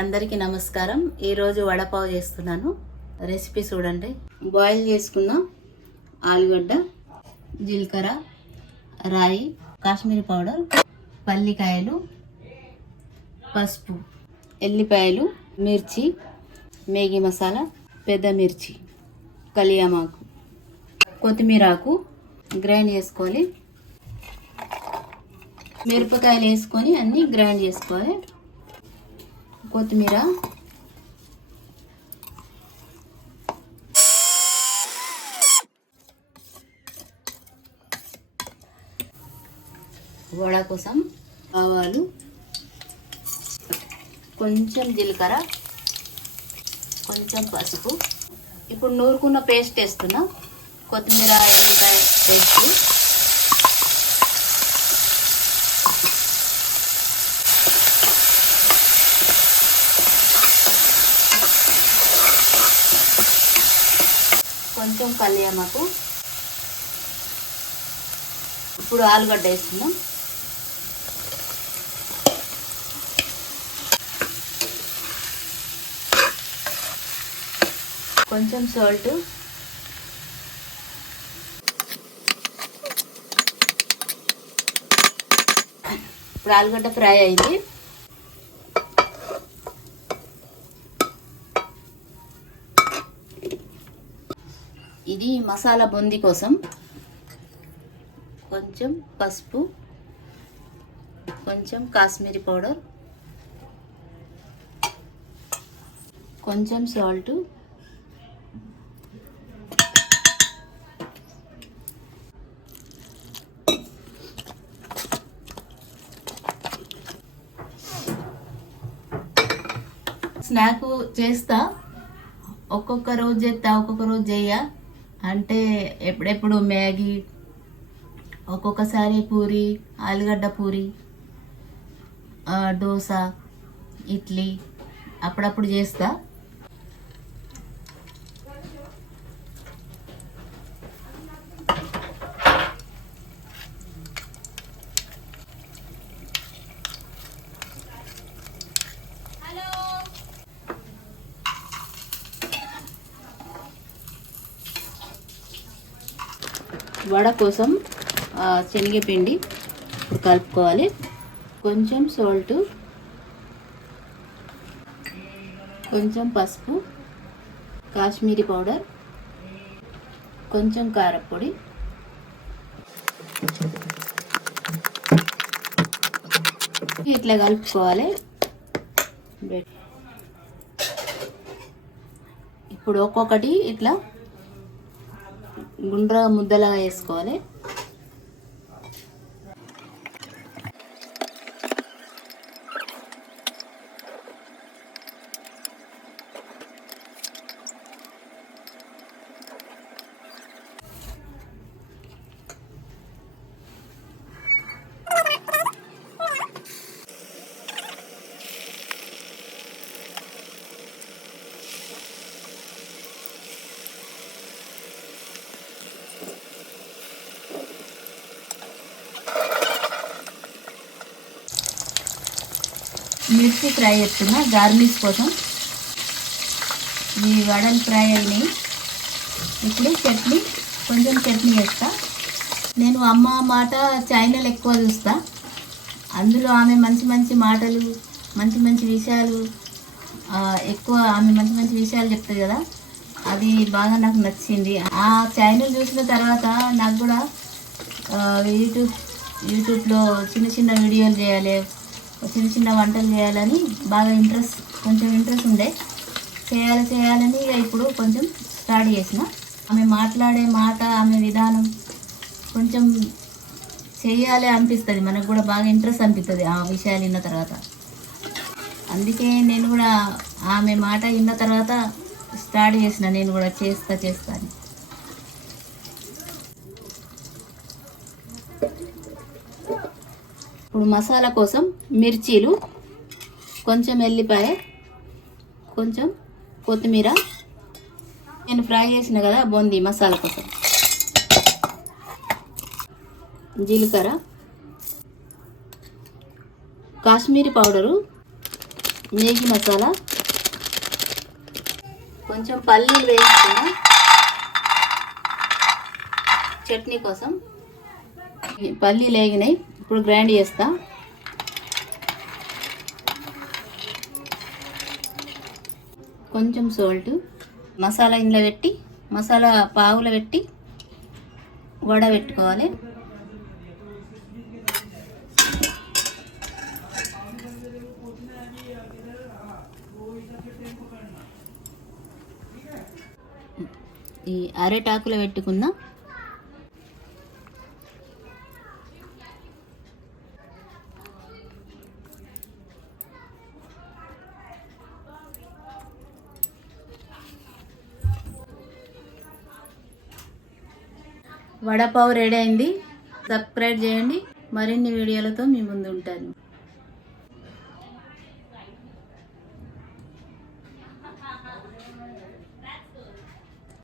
అందరికీ నమస్కారం. ఈరోజు వడపావు చేస్తున్నాను. రెసిపీ చూడండి. బాయిల్ చేసుకున్న ఆలుగడ్డ, జీలకర్ర, రాయి, కాశ్మీరీ పౌడర్, పల్లికాయలు, పసుపు, ఎల్లిపాయలు, మిర్చి, మేగి మసాలా, పెద్ద మిర్చి, కలియామాకు, కొత్తిమీరాకు గ్రైండ్ చేసుకోవాలి. మిరపకాయలు వేసుకొని అన్నీ గ్రైండ్ చేసుకోవాలి. కొత్తిమీర, వడ కోసం ఆవాలు, కొంచెం జీలకర్ర, కొంచెం పసుపు. ఇప్పుడు నూరుకున్న పేస్ట్ వేస్తున్నా. కొత్తిమీర, ఎల్లిపాయ పేస్ట్, కొంచెం కలియామాకు. ఇప్పుడు ఆలుగడ్డ వేస్తున్నాం. కొంచెం సాల్ట్, ఇప్పుడు ఆలుగడ్డ ఫ్రై అయింది. ఇది మసాలా బూందీ కోసం కొంచెం పసుపు, కొంచెం కాశ్మీరీ పౌడర్, కొంచెం సాల్ట్, స్నాక్ చేస్తా. ఒక్కొక్క రోజు చేస్తా, ఒక్కొక్క రోజు చేయ. అంటే ఎప్పుడెప్పుడు మ్యాగీ, ఒక్కొక్కసారి పూరి, ఆలుగడ్డ పూరి, దోశ, ఇడ్లీ అప్పుడప్పుడు చేస్తా. వడ కోసం శనగపిండి ఇప్పుడు కలుపుకోవాలి. కొంచెం సాల్ట్, కొంచెం పసుపు, కాశ్మీరీ పౌడర్, కొంచెం కారపొడి, ఇట్లా కలుపుకోవాలి. ఇప్పుడు ఒక్కొక్కటి ఇట్లా గుండ్ర ముద్దలాగా వేసుకోవాలి. మిర్చి ఫ్రై చేస్తున్నా గార్నిష్ కోసం. ఈ వడలు ఫ్రై అయినాయి. ఇప్పుడు చట్నీ, కొంచెం చట్నీ వేస్తా. నేను అమ్మ మాట ఛానల్ ఎక్కువ చూస్తా. అందులో ఆమె మంచి మంచి మాటలు, మంచి మంచి విషయాలు, ఎక్కువ ఆమె మంచి మంచి విషయాలు చెప్తుంది కదా, అది బాగా నాకు నచ్చింది. ఆ ఛానల్ చూసిన తర్వాత నాకు కూడా యూట్యూబ్లో చిన్న చిన్న వీడియోలు చేయాలి, చిన్న చిన్న వంటలు చేయాలని బాగా కొంచెం ఇంట్రెస్ట్ ఉండే. చేయాలని ఇప్పుడు కొంచెం స్టార్ట్ చేసిన. ఆమె మాట్లాడే మాట, ఆమె విధానం కొంచెం చేయాలి అనిపిస్తుంది. మనకు కూడా బాగా ఇంట్రెస్ట్ అనిపిస్తుంది ఆ విషయాలు విన్న తర్వాత. అందుకే నేను కూడా ఆమె మాట విన్న తర్వాత స్టార్ట్ చేసిన. నేను కూడా చేస్తా అని. ఇప్పుడు మసాలా కోసం మిర్చీలు, కొంచెం ఎల్లిపాయ, కొంచెం కొత్తిమీర, నేను ఫ్రై చేసిన కదా బూందీ మసాలా కోసం, జీలకర్ర, కాశ్మీరీ పౌడరు, మేగి మసాలా, కొంచెం పల్లీలు వేసుకున్నా చట్నీ కోసం. పల్లీలు వేగినాయి, ఇప్పుడు గ్రైండ్ చేస్తా. కొంచెం సాల్ట్, మసాలా ఇందులో పెట్టి మసాలా పావులో పెట్టి వడబెట్టుకోవాలి. ఈ అరటాకులో పెట్టుకున్న వడపావు రెడీ అయింది. సబ్స్క్రైబ్ చేయండి. మరిన్ని వీడియోలతో మీ ముందు ఉంటాను.